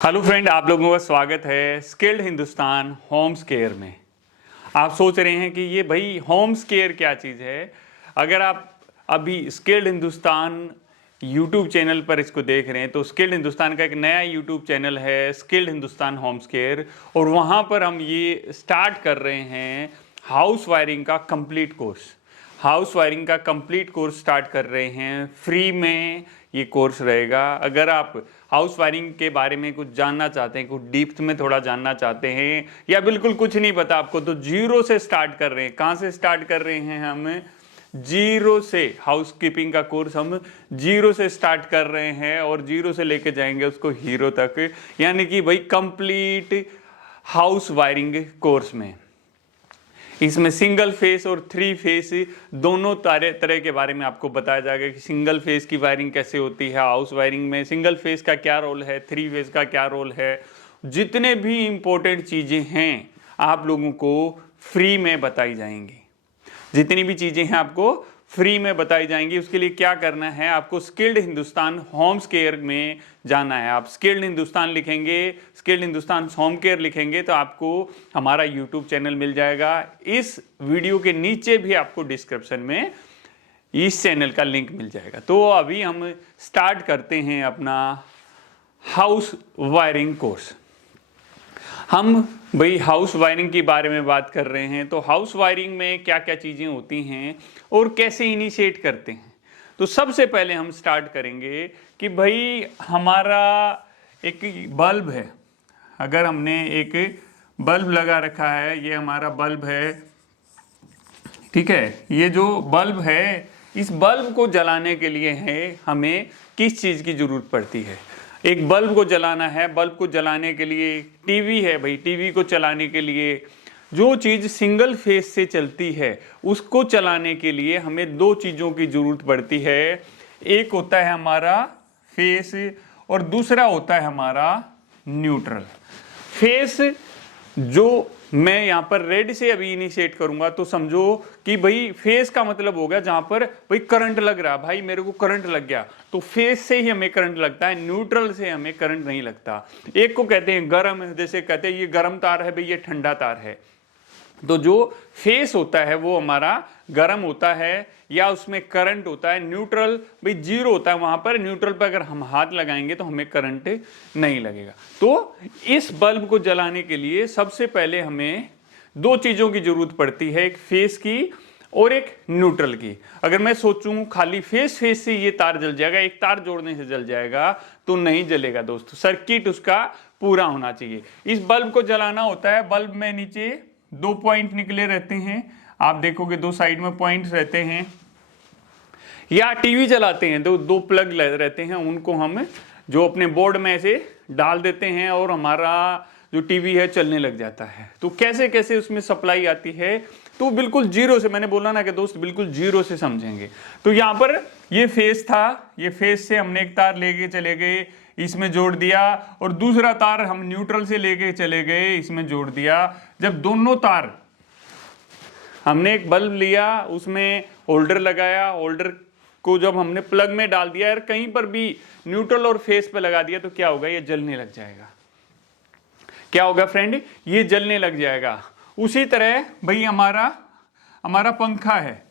Hello friend, आप लोगों का स्वागत है स्किल्ड हिंदुस्तान होम्स केयर में। आप सोच रहे हैं कि ये भाई होम्स केयर क्या चीज़ है। अगर आप अभी स्किल्ड हिंदुस्तान यूट्यूब चैनल पर इसको देख रहे हैं तो स्किल्ड हिंदुस्तान का एक नया यूट्यूब चैनल है स्किल्ड हिंदुस्तान होम्स केयर, और वहाँ पर हम ये स्टार्ट कर रहे हैं हाउस वायरिंग का कंप्लीट कोर्स। हाउस वायरिंग का कंप्लीट कोर्स स्टार्ट कर रहे हैं, फ्री में ये कोर्स रहेगा। अगर आप हाउस वायरिंग के बारे में कुछ जानना चाहते हैं, कुछ डीप्थ में थोड़ा जानना चाहते हैं, या बिल्कुल कुछ नहीं पता आपको, तो जीरो से स्टार्ट कर रहे हैं। कहाँ से स्टार्ट कर रहे हैं? हम जीरो से हाउस कीपिंग का कोर्स हम जीरो से स्टार्ट कर रहे हैं और जीरो से लेके जाएंगे उसको हीरो तक, यानी कि भाई कंप्लीट हाउस वायरिंग कोर्स में। इसमें सिंगल फेस और थ्री फेस दोनों तरह के बारे में आपको बताया जाएगा कि सिंगल फेस की वायरिंग कैसे होती है, हाउस वायरिंग में सिंगल फेस का क्या रोल है, थ्री फेस का क्या रोल है। जितने भी इम्पोर्टेंट चीज़ें हैं आप लोगों को फ्री में बताई जाएंगी। जितनी भी चीज़ें हैं आपको फ्री में बताई जाएंगी। उसके लिए क्या करना है, आपको स्किल्ड हिंदुस्तान होम्स केयर में जाना है। आप स्किल्ड हिंदुस्तान लिखेंगे, स्किल्ड हिंदुस्तान होम केयर लिखेंगे तो आपको हमारा यूट्यूब चैनल मिल जाएगा। इस वीडियो के नीचे भी आपको डिस्क्रिप्शन में इस चैनल का लिंक मिल जाएगा। तो अभी हम स्टार्ट करते हैं अपना हाउस वायरिंग कोर्स। हम भाई हाउस वायरिंग के बारे में बात कर रहे हैं, तो हाउस वायरिंग में क्या क्या चीज़ें होती हैं और कैसे इनिशिएट करते हैं। तो सबसे पहले हम स्टार्ट करेंगे कि भाई हमारा एक बल्ब है। अगर हमने एक बल्ब लगा रखा है, ये हमारा बल्ब है, ठीक है। ये जो बल्ब है, इस बल्ब को जलाने के लिए है हमें किस चीज़ की ज़रूरत पड़ती है? एक बल्ब को जलाना है। बल्ब को जलाने के लिए टीवी है भाई, टीवी को चलाने के लिए जो चीज़ सिंगल फेस से चलती है उसको चलाने के लिए हमें दो चीज़ों की ज़रूरत पड़ती है। एक होता है हमारा फेस और दूसरा होता है हमारा न्यूट्रल। फेस जो मैं यहाँ पर रेड से अभी इनिशिएट करूंगा तो समझो कि भाई फेस का मतलब हो गया जहां पर भाई करंट लग रहा है, भाई मेरे को करंट लग गया, तो फेस से ही हमें करंट लगता है, न्यूट्रल से हमें करंट नहीं लगता। एक को कहते हैं गर्म, जैसे कहते हैं ये गर्म तार है भाई, ये ठंडा तार है। तो जो फेस होता है वो हमारा गर्म होता है या उसमें करंट होता है। न्यूट्रल भाई जीरो होता है, वहां पर न्यूट्रल पर अगर हम हाथ लगाएंगे तो हमें करंट नहीं लगेगा। तो इस बल्ब को जलाने के लिए सबसे पहले हमें दो चीजों की जरूरत पड़ती है, एक फेस की और एक न्यूट्रल की। अगर मैं सोचूं खाली फेस से ये तार जल जाएगा, एक तार जोड़ने से जल जाएगा, तो नहीं जलेगा दोस्तों। सर्किट उसका पूरा होना चाहिए। इस बल्ब को जलाना होता है, बल्ब में नीचे दो पॉइंट निकले रहते हैं, आप देखोगे दो साइड में पॉइंट्स रहते हैं। या टीवी चलाते हैं तो दो प्लग रहते हैं, उनको हम जो अपने बोर्ड में ऐसे डाल देते हैं और हमारा जो टीवी है चलने लग जाता है। तो कैसे कैसे उसमें सप्लाई आती है, तो बिल्कुल जीरो से, मैंने बोला ना कि दोस्त बिल्कुल जीरो से समझेंगे। तो यहाँ पर ये फेस था, ये फेस से हमने एक तार लेके चले गए, इसमें जोड़ दिया, और दूसरा तार हम न्यूट्रल से लेके चले गए, इसमें जोड़ दिया। जब दोनों तार, हमने एक बल्ब लिया, उसमें होल्डर लगाया, होल्डर को जब हमने प्लग में डाल दिया और कहीं पर भी न्यूट्रल और फेस पे लगा दिया, तो क्या होगा, ये जलने लग जाएगा। क्या होगा फ्रेंड, ये जलने लग जाएगा। उसी तरह भाई हमारा पंखा है,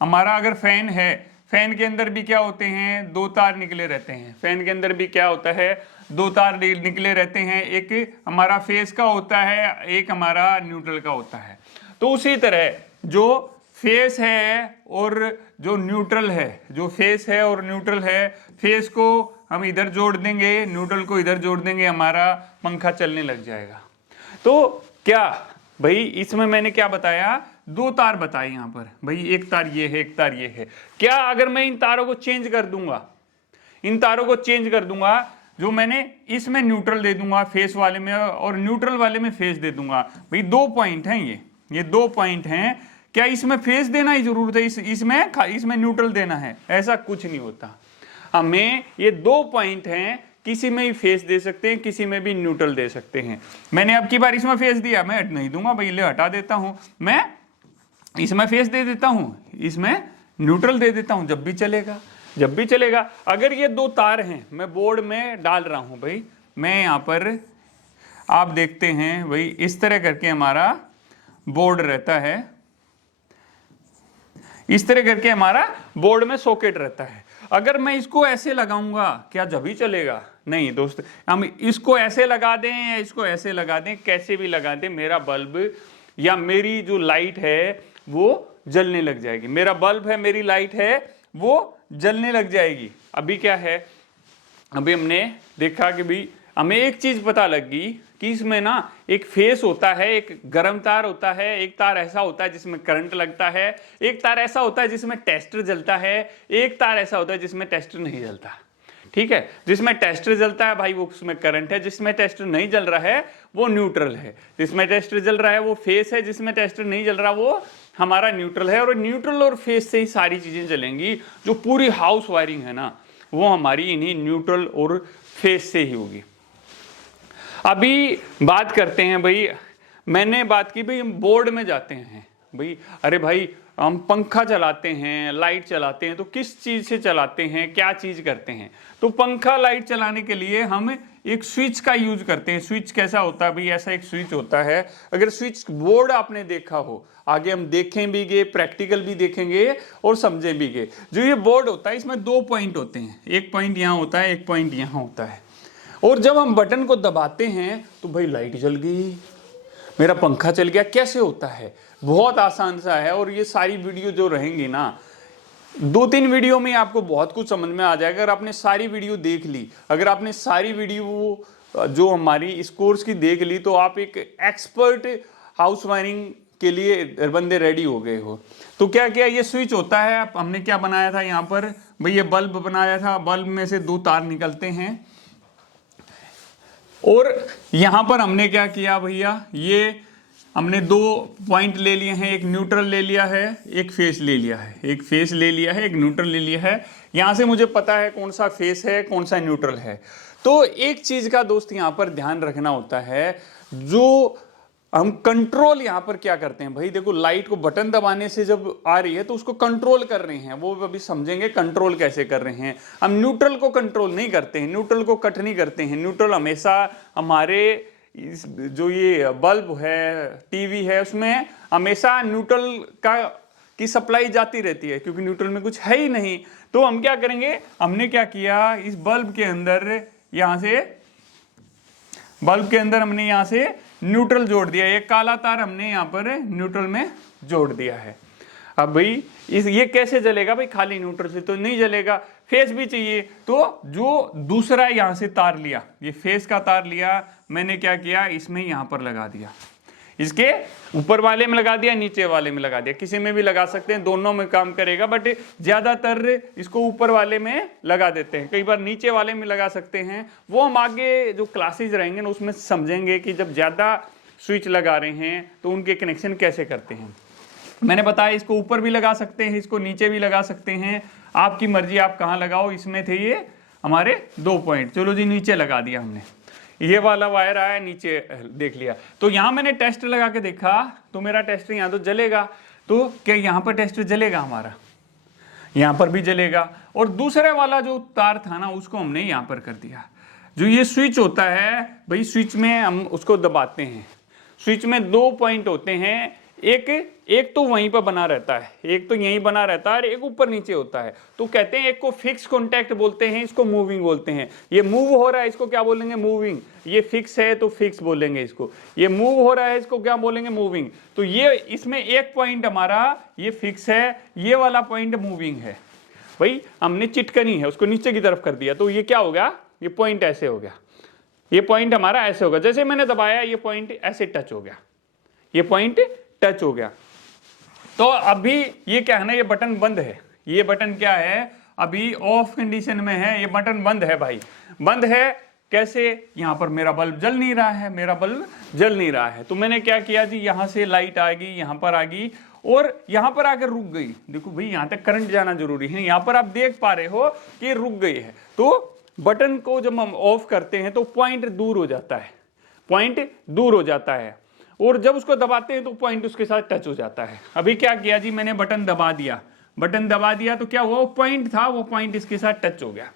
हमारा अगर फैन है, फैन के अंदर भी क्या होते हैं, दो तार निकले रहते हैं। फैन के अंदर भी क्या होता है, दो तार निकले रहते हैं, एक हमारा फेस का होता है, एक हमारा न्यूट्रल का होता है। तो उसी तरह जो फेस है और जो न्यूट्रल है, जो फेस है और न्यूट्रल है, फेस को हम इधर जोड़ देंगे, न्यूट्रल को इधर जोड़ देंगे, हमारा पंखा चलने लग जाएगा। तो क्या भाई इसमें मैंने क्या बताया, दो तार बताए यहाँ पर भाई, एक तार ये है, एक तार ये है। क्या अगर मैं इन तारों को चेंज कर दूंगा, इन तारों को चेंज कर दूंगा, जो मैंने इसमें न्यूट्रल दे दूंगा फेस वाले में और न्यूट्रल वाले में फेस दे दूंगा, भाई दो पॉइंट हैं, ये दो पॉइंट हैं, क्या इसमें फेस देना ही जरूरत है, इसमें न्यूट्रल देना है? ऐसा कुछ नहीं होता। हमें ये दो पॉइंट हैं, किसी में ही फेस दे सकते हैं, किसी में भी न्यूट्रल दे सकते हैं। मैंने अब की बार इसमें फेस दिया, मैं नहीं दूंगा भाई, ले हटा देता हूं, मैं इसमें फेस दे देता हूं, इसमें न्यूट्रल दे देता हूं, जब भी चलेगा। अगर ये दो तार हैं, मैं बोर्ड में डाल रहा हूं भाई, मैं यहाँ पर आप देखते हैं भाई इस तरह करके हमारा बोर्ड रहता है, इस तरह करके हमारा बोर्ड में सॉकेट रहता है। अगर मैं इसको ऐसे लगाऊंगा क्या जब ही चलेगा? नहीं दोस्त, हम इसको ऐसे लगा दें या इसको ऐसे लगा दें, कैसे भी लगा दें, मेरा बल्ब या मेरी जो लाइट है वो जलने लग जाएगी। मेरा बल्ब है, मेरी लाइट है, वो जलने लग जाएगी। अभी क्या है, अभी हमने देखा कि भाई हमें एक चीज पता लगी कि इसमें ना एक फेस होता है, एक गर्म तार होता है, एक तार ऐसा होता है जिसमें करंट लगता है, एक तार ऐसा होता है जिसमें टेस्टर जलता है, एक तार ऐसा होता है जिसमें टेस्टर नहीं जलता। ठीक है, जिसमें टेस्टर जलता है भाई वो उसमें करंट है, जिसमें टेस्टर नहीं जल रहा है वो न्यूट्रल है, जिसमें टेस्टर जल रहा है वो फेस है, जिसमें टेस्टर नहीं जल रहा वो हमारा न्यूट्रल है। और न्यूट्रल और फेस से ही सारी चीजें चलेंगी। जो पूरी हाउस वायरिंग है ना वो हमारी इन्हीं न्यूट्रल और फेस से ही होगी। अभी बात करते हैं भाई, मैंने बात की भाई हम बोर्ड में जाते हैं भाई, अरे भाई हम पंखा चलाते हैं, लाइट चलाते हैं, तो किस चीज से चलाते हैं, क्या चीज करते हैं? तो पंखा लाइट चलाने के लिए हम एक स्विच का यूज करते हैं। स्विच कैसा होता है भाई? ऐसा एक स्विच होता है। अगर स्विच बोर्ड आपने देखा हो, आगे हम देखें भी गए, प्रैक्टिकल भी देखेंगे और समझे भी गए। जो ये बोर्ड होता है इसमें 2 पॉइंट होते हैं, एक पॉइंट यहाँ होता है, एक पॉइंट यहाँ होता है। और जब हम बटन को दबाते हैं तो भाई लाइट जल गई, मेरा पंखा चल गया। कैसे होता है? बहुत आसान सा है। और ये सारी वीडियो जो रहेंगी ना, 2-3 वीडियो में आपको बहुत कुछ समझ में आ जाएगा। अगर आपने सारी वीडियो देख ली, अगर आपने सारी वीडियो जो हमारी इस कोर्स की देख ली, तो आप एक एक्सपर्ट हाउस वायरिंग के लिए बंदे रेडी हो गए हो। तो क्या क्या ये स्विच होता है, हमने क्या बनाया था यहाँ पर भाई, ये बल्ब बनाया था, बल्ब में से 2 तार निकलते हैं। और यहां पर हमने क्या किया भैया, ये हमने 2 पॉइंट ले लिए हैं, एक न्यूट्रल ले लिया है, एक फेस ले लिया है, एक फेस ले लिया है, एक न्यूट्रल ले लिया है। यहां से मुझे पता है कौन सा फेस है, कौन सा न्यूट्रल है। तो एक चीज का दोस्त यहां पर ध्यान रखना होता है, जो हम कंट्रोल यहां पर क्या करते हैं भाई, देखो लाइट को बटन दबाने से जब आ रही है तो उसको कंट्रोल कर रहे हैं, वो अभी समझेंगे कंट्रोल कैसे कर रहे हैं। हम न्यूट्रल को कंट्रोल नहीं करते हैं, न्यूट्रल को कट नहीं करते हैं। न्यूट्रल हमेशा हमारे जो ये बल्ब है, टीवी है, उसमें हमेशा न्यूट्रल की सप्लाई जाती रहती है, क्योंकि न्यूट्रल में कुछ है ही नहीं। तो हम क्या करेंगे, हमने क्या किया, इस बल्ब के अंदर यहां से, बल्ब के अंदर हमने यहां से न्यूट्रल जोड़ दिया। ये काला तार हमने यहां पर न्यूट्रल में जोड़ दिया है। अब भाई ये कैसे जलेगा भाई, खाली न्यूट्रल से तो नहीं जलेगा, फेस भी चाहिए। तो जो दूसरा यहां से तार लिया, ये फेस का तार लिया, मैंने क्या किया, इसमें यहां पर लगा दिया, इसके ऊपर वाले में लगा दिया, नीचे वाले में लगा दिया। किसी में भी लगा सकते हैं, दोनों में काम करेगा, बट ज्यादातर इसको ऊपर वाले में लगा देते हैं, कई बार नीचे वाले में लगा सकते हैं। वो हम आगे जो क्लासेज रहेंगे ना उसमें समझेंगे कि जब ज्यादा स्विच लगा रहे हैं तो उनके कनेक्शन कैसे करते हैं। मैंने बताया इसको ऊपर भी लगा सकते हैं, इसको नीचे भी लगा सकते हैं, आपकी मर्जी आप कहाँ लगाओ। इसमें थे ये हमारे 2 पॉइंट, चलो जी नीचे लगा दिया हमने, ये वाला वायर आया नीचे देख लिया। तो यहां मैंने टेस्ट लगा के देखा तो मेरा टेस्टर यहां तो जलेगा। तो क्या यहां पर टेस्टर जलेगा हमारा? यहां पर भी जलेगा। और दूसरे वाला जो तार था ना उसको हमने यहां पर कर दिया। जो ये स्विच होता है भाई, स्विच में हम उसको दबाते हैं, स्विच में 2 पॉइंट होते हैं, एक तो वहीं पर बना रहता है, एक तो यहीं बना रहता है, और एक ऊपर नीचे होता है। तो कहते हैं एक को फिक्स कॉन्टैक्ट बोलते हैं, इसको मूविंग बोलते हैं। ये मूव हो रहा है, इसको क्या बोलेंगे, मूविंग। ये फिक्स है तो फिक्स बोलेंगे इसको। ये मूव हो रहा है, इसको क्या बोलेंगे, मूविंग। तो ये इसमें एक पॉइंट हमारा ये फिक्स है, ये वाला पॉइंट मूविंग है। भाई हमने चिटकनी है, उसको नीचे की तरफ कर दिया, तो ये क्या हो गया, ये पॉइंट ऐसे हो गया, ये पॉइंट हमारा ऐसे होगा। जैसे मैंने दबाया ये पॉइंट ऐसे टच हो गया, ये पॉइंट टच हो गया। तो अभी ये क्या है ना, ये बटन बंद है, ये बटन क्या है, अभी ऑफ कंडीशन में है, ये बटन बंद है भाई, बंद है। कैसे, यहां पर मेरा बल्ब जल नहीं रहा है, मेरा बल्ब जल नहीं रहा है। तो मैंने क्या किया जी, यहां से लाइट आ गई, यहां पर आ गई और यहां पर आकर रुक गई। देखो भाई यहां तक करंट जाना जरूरी है, यहां पर आप देख पा रहे हो कि रुक गई है। तो बटन को जब हम ऑफ करते हैं तो पॉइंट दूर हो जाता है, पॉइंट दूर हो जाता है, और जब उसको दबाते हैं तो पॉइंट उसके साथ टच हो जाता है। अभी क्या किया जी, मैंने बटन दबा दिया, बटन दबा दिया तो क्या हुआ, वो पॉइंट था, वो पॉइंट इसके साथ टच हो गया।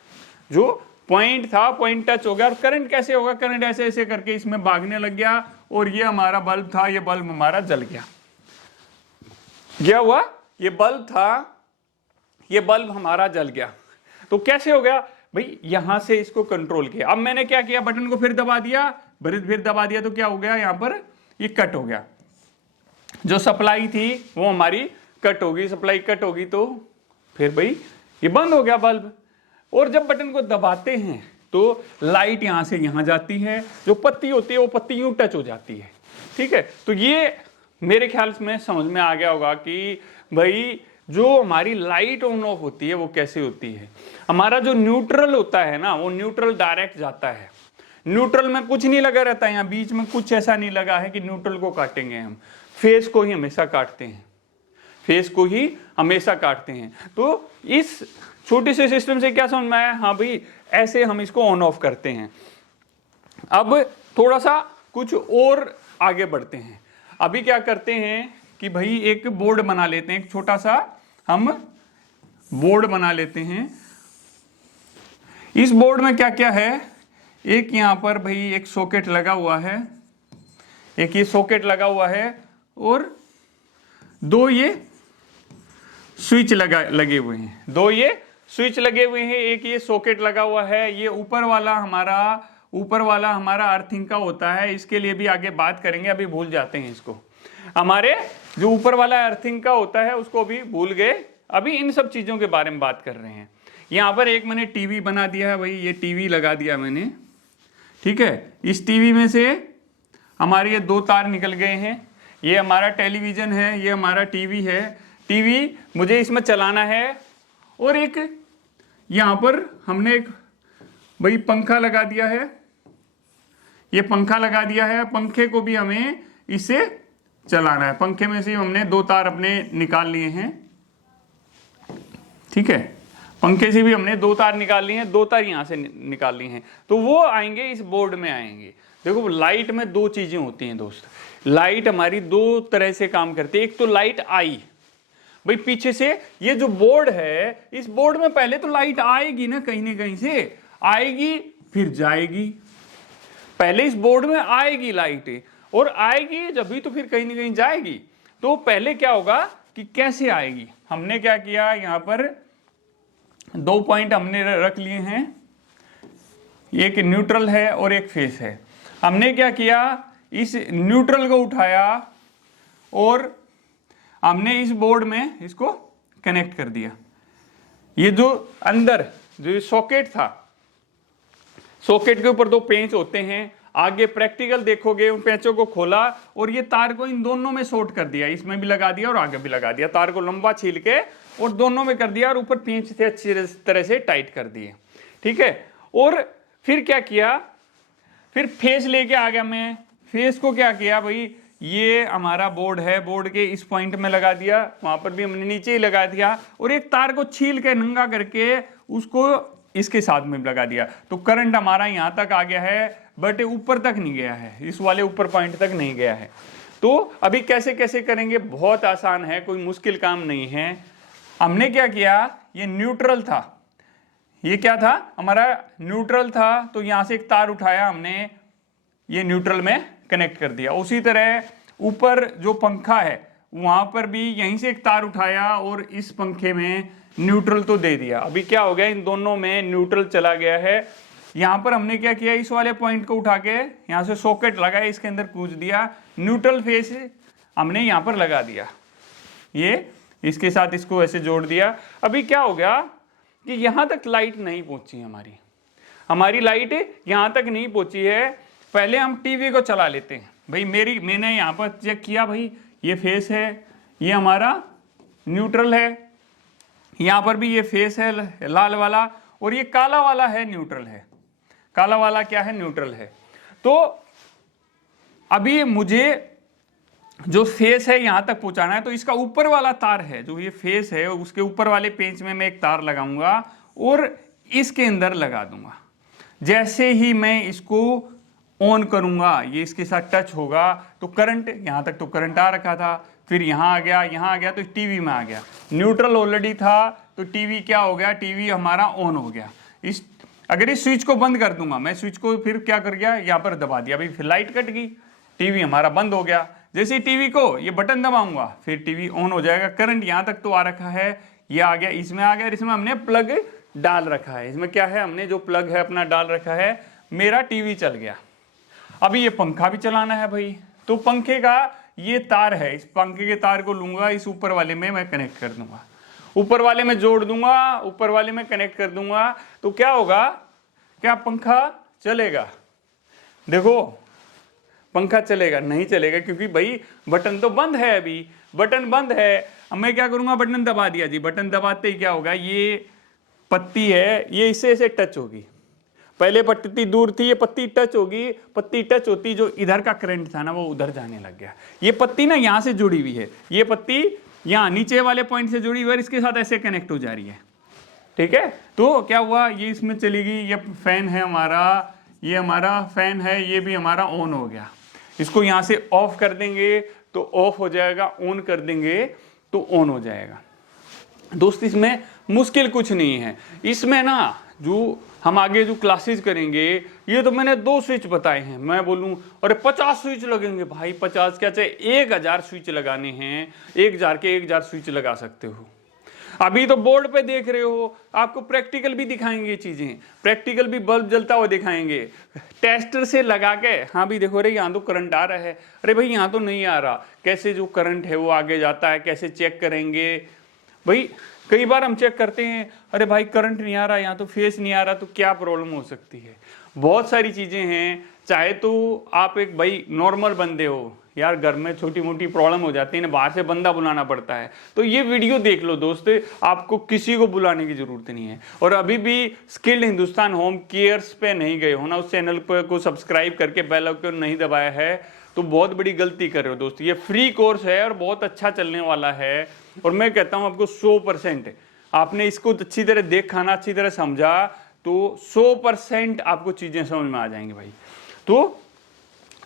जो पॉइंट था, पॉइंट टच हो गया। और करंट कैसे होगा, करंट ऐसे ऐसे करके इसमें भागने लग गया और ये हमारा बल्ब था, ये बल्ब हमारा जल गया। क्या हुआ, ये बल्ब था, ये बल्ब हमारा जल गया। तो कैसे हो गया भाई, यहां से इसको कंट्रोल किया। अब मैंने क्या किया, बटन को फिर दबा दिया, फिर दबा दिया तो क्या हो गया, यहां पर ये कट हो गया। जो सप्लाई थी वो हमारी कट होगी, सप्लाई कट होगी तो फिर भाई ये बंद हो गया बल्ब। और जब बटन को दबाते हैं तो लाइट यहां से यहां जाती है, जो पत्ती होती है वो पत्ती यूं टच हो जाती है। ठीक है, तो ये मेरे ख्याल में समझ में आ गया होगा कि भाई जो हमारी लाइट ऑन ऑफ होती है वो कैसे होती है। हमारा जो न्यूट्रल होता है ना, वो न्यूट्रल डायरेक्ट जाता है। न्यूट्रल में कुछ नहीं लगा रहता है, यहाँ बीच में कुछ ऐसा नहीं लगा है कि न्यूट्रल को काटेंगे हम, फेस को ही हमेशा काटते हैं, फेस को ही हमेशा काटते हैं। तो इस छोटे से सिस्टम से क्या समझ में आया, हाँ भाई ऐसे हम इसको ऑन ऑफ करते हैं। अब थोड़ा सा कुछ और आगे बढ़ते हैं। अभी क्या करते हैं कि भाई एक बोर्ड बना लेते हैं, एक छोटा सा हम बोर्ड बना लेते हैं। इस बोर्ड में क्या क्या है, एक यहां पर भाई एक सॉकेट लगा हुआ है, एक ये सॉकेट लगा हुआ है और दो ये स्विच लगे हुए हैं, दो ये स्विच लगे हुए हैं, एक ये सॉकेट लगा हुआ है। ये ऊपर वाला हमारा अर्थिंग का होता है, इसके लिए भी आगे बात करेंगे, अभी भूल जाते हैं इसको। हमारे जो ऊपर वाला अर्थिंग का होता है उसको भी भूल गए, अभी इन सब चीजों के बारे में बात कर रहे हैं। यहाँ पर एक मैंने टीवी बना दिया है भाई, ये टीवी लगा दिया मैंने। ठीक है, इस टीवी में से हमारे ये दो तार निकल गए हैं, ये हमारा टेलीविजन है, ये हमारा टीवी है। टीवी मुझे इसमें चलाना है और एक यहाँ पर हमने एक भाई पंखा लगा दिया है, ये पंखा लगा दिया है। पंखे को भी हमें इससे चलाना है, पंखे में से हमने दो तार अपने निकाल लिए हैं। ठीक है, पंखे से भी हमने दो तार निकाल लिए हैं, दो तार यहां से निकाल लिए हैं, तो वो आएंगे इस बोर्ड में आएंगे। देखो लाइट में दो चीजें होती हैं दोस्त, लाइट हमारी दो तरह से काम करती है। एक तो लाइट आई भाई पीछे से, ये जो बोर्ड है इस बोर्ड में पहले तो लाइट आएगी ना कहीं से आएगी, फिर जाएगी। पहले इस बोर्ड में आएगी लाइट और आएगी जब भी तो फिर कहीं ना कहीं जाएगी। तो पहले क्या होगा कि कैसे आएगी, हमने क्या किया, यहां पर दो पॉइंट हमने रख लिए हैं, एक न्यूट्रल है और एक फेस है। हमने क्या किया, इस न्यूट्रल को उठाया और हमने इस बोर्ड में इसको कनेक्ट कर दिया। ये जो अंदर जो सॉकेट था, सॉकेट के ऊपर दो पेंच होते हैं, आगे प्रैक्टिकल देखोगे उन पेंचों को खोला और ये तार को इन दोनों में शॉर्ट कर दिया, इसमें भी लगा दिया और आगे भी लगा दिया, तार को लंबा छील के और दोनों में कर दिया और ऊपर पेंच से अच्छी तरह से टाइट कर दिए। ठीक है, और फिर क्या किया, फिर फेस लेके आ गया मैं। फेस को क्या किया भाई, ये हमारा बोर्ड है, बोर्ड के इस पॉइंट में लगा दिया, वहां पर भी हमने नीचे ही लगा दिया और एक तार को छील के नंगा करके उसको इसके साथ में लगा दिया। तो करंट हमारा यहां तक आ गया है बट ऊपर तक नहीं गया है, इस वाले ऊपर पॉइंट तक नहीं गया है। तो अभी कैसे कैसे करेंगे, बहुत आसान है, कोई मुश्किल काम नहीं है। हमने क्या किया, ये न्यूट्रल था, ये क्या था हमारा न्यूट्रल था, तो यहां से एक तार उठाया हमने, ये न्यूट्रल में कनेक्ट कर दिया। उसी तरह ऊपर जो पंखा है वहां पर भी यहीं से एक तार उठाया और इस पंखे में न्यूट्रल तो दे दिया। अभी क्या हो गया, इन दोनों में न्यूट्रल चला गया है। यहां पर हमने क्या किया, इस वाले पॉइंट को उठा के यहां से सॉकेट लगाया, इसके अंदर कूद दिया, न्यूट्रल फेस हमने यहां पर लगा दिया, ये इसके साथ इसको ऐसे जोड़ दिया। अभी क्या हो गया कि यहां तक लाइट नहीं पहुंची, हमारी लाइट यहां तक नहीं पहुंची है। पहले हम टीवी को चला लेते हैं भाई। मैंने यहाँ पर चेक किया भाई, ये फेस है, ये हमारा न्यूट्रल है, यहाँ पर भी ये फेस है लाल वाला और ये काला वाला है न्यूट्रल है। काला वाला क्या है, न्यूट्रल है। तो अभी मुझे जो फेस है यहां तक पहुंचाना है, तो इसका ऊपर वाला तार है, जो ये फेस है उसके ऊपर वाले पेंच में मैं एक तार लगाऊंगा और इसके अंदर लगा दूंगा। जैसे ही मैं इसको ऑन करूंगा, ये इसके साथ टच होगा तो करंट, यहां तक तो करंट आ रखा था, फिर यहां आ गया तो टीवी में आ गया। न्यूट्रल ऑलरेडी था तो टीवी क्या हो गया, टीवी हमारा ऑन हो गया। इस अगर इस स्विच को बंद कर दूंगा, मैं स्विच को फिर क्या कर गया, यहाँ पर दबा दिया, भाई फिर लाइट कट गई, टीवी हमारा बंद हो गया। जैसे टीवी को ये बटन दबाऊंगा फिर टीवी ऑन हो जाएगा। करंट यहाँ तक तो आ रखा है, ये आ गया, इसमें आ गया, इसमें हमने प्लग डाल रखा है। इसमें क्या है, हमने जो प्लग है अपना डाल रखा है, मेरा टीवी चल गया। अभी ये पंखा भी चलाना है भाई, तो पंखे का ये तार है, इस पंखे के तार को लूंगा, इस ऊपर वाले में मैं कनेक्ट कर दूंगा, ऊपर वाले में जोड़ दूंगा, ऊपर वाले में कनेक्ट कर दूंगा। तो क्या होगा, क्या पंखा चलेगा? देखो पंखा चलेगा? नहीं चलेगा, क्योंकि भाई बटन तो बंद है, अभी बटन बंद है। अब मैं क्या करूंगा, बटन दबा दिया जी, बटन दबाते ही क्या होगा, ये पत्ती है, ये इससे ऐसे टच होगी। पहले पत्ती दूर थी, ये पत्ती टच होगी, पत्ती टच होती, जो इधर का करंट था ना वो उधर जाने लग गया। ये पत्ती ना यहाँ से जुड़ी हुई है, ये पत्ती यहाँ नीचे वाले पॉइंट से जुड़ी हुई है, इसके साथ ऐसे कनेक्ट हो जा रही है। ठीक है, तो क्या हुआ, ये इसमें चली गई, ये फैन है हमारा, ये हमारा फैन है, ये भी हमारा ऑन हो गया। इसको यहाँ से ऑफ कर देंगे तो ऑफ हो जाएगा, ऑन कर देंगे तो ऑन हो जाएगा। दोस्त इसमें मुश्किल कुछ नहीं है। इसमें ना जो हम आगे जो क्लासेस करेंगे, ये तो मैंने 2 स्विच बताए हैं, मैं बोलूं अरे 50 स्विच लगेंगे, भाई 50 क्या, चाहे 1000 स्विच लगाने हैं, 1000 के 1000 स्विच लगा सकते हो। अभी तो बोर्ड पे देख रहे हो, आपको प्रैक्टिकल भी दिखाएंगे चीजें, प्रैक्टिकल भी बल्ब जलता हुआ दिखाएंगे, टेस्टर से लगा के, हाँ भी देखो, अरे यहाँ तो करंट आ रहा है, अरे भाई यहाँ तो नहीं आ रहा, कैसे जो करंट है वो आगे जाता है, कैसे चेक करेंगे भाई। कई बार हम चेक करते हैं, अरे भाई करंट नहीं आ रहा, यहाँ तो फेस नहीं आ रहा, तो क्या प्रॉब्लम हो सकती है? बहुत सारी चीजें हैं। चाहे तो आप एक भाई नॉर्मल बंदे हो, यार घर में छोटी मोटी प्रॉब्लम हो जाती है ना, बाहर से बंदा बुलाना पड़ता है, तो ये वीडियो देख लो दोस्त, आपको किसी को बुलाने की जरूरत नहीं है। और अभी भी स्किल्ड हिंदुस्तान होम केयर्स पे नहीं गए हो ना, उस चैनल को सब्सक्राइब करके बेल आइकन नहीं दबाया है, तो बहुत बड़ी गलती कर रहे हो दोस्त। ये फ्री कोर्स है और बहुत अच्छा चलने वाला है, और मैं कहता हूं आपको 100% आपने इसको अच्छी तरह देखा ना, अच्छी तरह समझा, तो 100% आपको चीजें समझ में आ जाएंगी भाई। तो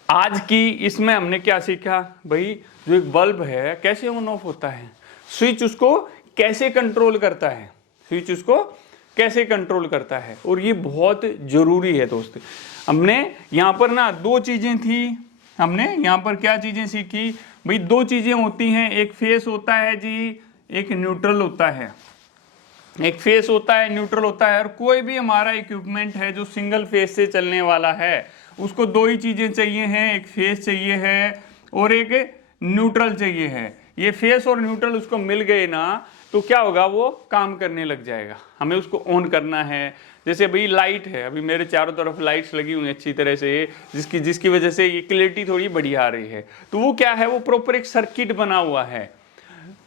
आज की इसमें हमने क्या सीखा भाई, जो एक बल्ब है कैसे ऑन ऑफ होता है, स्विच उसको कैसे कंट्रोल करता है, स्विच उसको कैसे कंट्रोल करता है, और ये बहुत जरूरी है दोस्त। हमने यहाँ पर ना 2 चीजें थी, हमने यहाँ पर क्या चीजें सीखी भाई, 2 चीजें होती हैं, एक फेस होता है जी, एक न्यूट्रल होता है, एक फेस होता है, न्यूट्रल होता है। और कोई भी हमारा इक्विपमेंट है जो सिंगल फेस से चलने वाला है, उसको 2 ही चीजें चाहिए हैं, एक फेस चाहिए है और एक न्यूट्रल चाहिए है। ये फेस और न्यूट्रल उसको मिल गए ना, तो क्या होगा, वो काम करने लग जाएगा। हमें उसको ऑन करना है। जैसे भाई लाइट है, अभी मेरे चारों तरफ लाइट्स लगी हुई हैं अच्छी तरह से, जिसकी वजह से ये क्लैरिटी थोड़ी बढ़िया आ रही है। तो वो क्या है, वो प्रॉपर एक सर्किट बना हुआ है।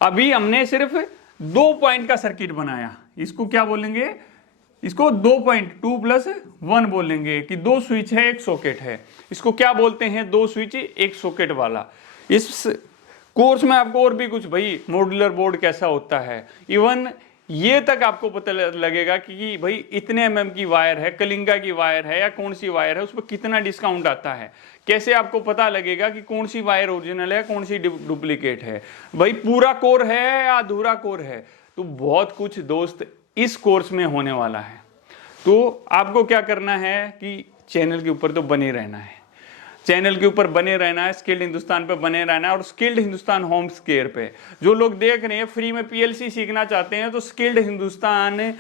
अभी हमने सिर्फ 2 पॉइंट का सर्किट बनाया, इसको क्या बोलेंगे, इसको 2 पॉइंट 2+1 बोलेंगे, कि 2 स्विच है, 1 सॉकेट है। इसको क्या बोलते हैं, 2 स्विच 1 सॉकेट वाला। इस कोर्स में आपको और भी कुछ भाई, मॉड्यूलर बोर्ड कैसा होता है, इवन ये तक आपको पता लगेगा कि भाई इतने mm की वायर है, कलिंगा की वायर है या कौन सी वायर है, उस पर कितना डिस्काउंट आता है, कैसे आपको पता लगेगा कि कौन सी वायर ओरिजिनल है, कौन सी डुप्लीकेट है, भाई पूरा कोर है या अधूरा कोर है। तो बहुत कुछ दोस्त इस कोर्स में होने वाला है। तो आपको क्या करना है कि चैनल के ऊपर तो बने रहना है, चैनल के ऊपर बने रहना है, स्किल्ड हिंदुस्तान पे बने रहना है। और स्किल्ड हिंदुस्तान होम्स केयर पे जो लोग देख रहे हैं, फ्री में पीएलसी सीखना चाहते हैं, तो स्किल्ड हिंदुस्तान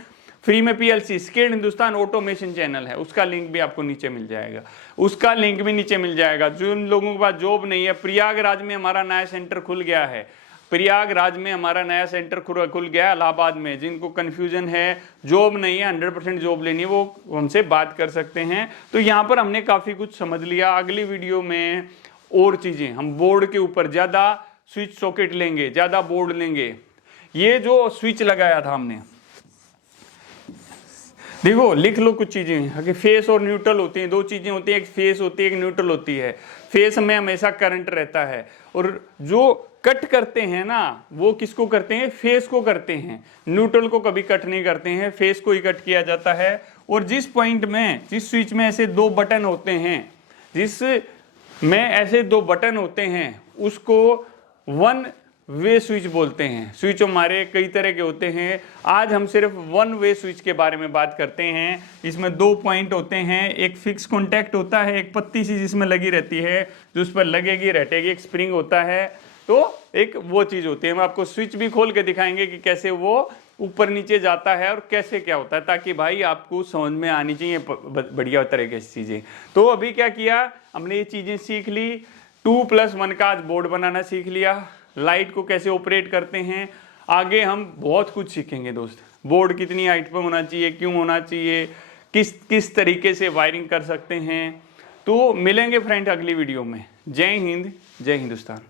फ्री में PLC, skilled Hindustan automation channel है, उसका लिंक भी आपको नीचे मिल जाएगा, उसका लिंक भी नीचे मिल जाएगा। जिन लोगों के पास जॉब नहीं है, प्रयागराज में हमारा नया सेंटर खुल गया है, प्रयागराज में हमारा नया सेंटर खुल गया है, इलाहाबाद में। जिनको कंफ्यूजन है, जॉब नहीं है, 100% जॉब लेनी है, वो हमसे बात कर सकते हैं। तो यहाँ पर हमने काफ़ी कुछ समझ लिया। अगली वीडियो में और चीज़ें, हम बोर्ड के ऊपर ज़्यादा स्विच सॉकेट लेंगे, ज़्यादा बोर्ड लेंगे। ये जो स्विच लगाया था हमने, देखो लिख लो कुछ चीज़ें, कि फेस और न्यूट्रल होती हैं, 2 चीज़ें होती हैं, एक फेस होती है, एक न्यूट्रल होती है। फेस में हमेशा करंट रहता है, और जो कट करते हैं ना, वो किसको करते हैं, फेस को करते हैं, न्यूट्रल को कभी कट नहीं करते हैं, फेस को ही कट किया जाता है। और जिस पॉइंट में, जिस स्विच में ऐसे 2 बटन होते हैं, जिस में ऐसे 2 बटन होते हैं, उसको 1 वे स्विच बोलते हैं। स्विच हमारे कई तरह के होते हैं, आज हम सिर्फ वन वे स्विच के बारे में बात करते हैं। इसमें 2 पॉइंट होते हैं, एक फिक्स कॉन्टैक्ट होता है, एक पत्ती सी जिसमें लगी रहती है जो उस पर लगेगी रटेगी, एक स्प्रिंग होता है, तो एक वो चीज़ होती है। हम आपको स्विच भी खोल के दिखाएंगे कि कैसे वो ऊपर नीचे जाता है और कैसे क्या होता है, ताकि भाई आपको समझ में आनी चाहिए बढ़िया तरीके से चीज़ें। तो अभी क्या किया हमने, ये चीज़ें सीख ली, 2+1 का आज बोर्ड बनाना सीख लिया, लाइट को कैसे ऑपरेट करते हैं। आगे हम बहुत कुछ सीखेंगे दोस्त, बोर्ड कितनी हाइट पे होना चाहिए, क्यों होना चाहिए, किस किस तरीके से वायरिंग कर सकते हैं। तो मिलेंगे फ्रेंड अगली वीडियो में। जय हिंद, जय हिंदुस्तान।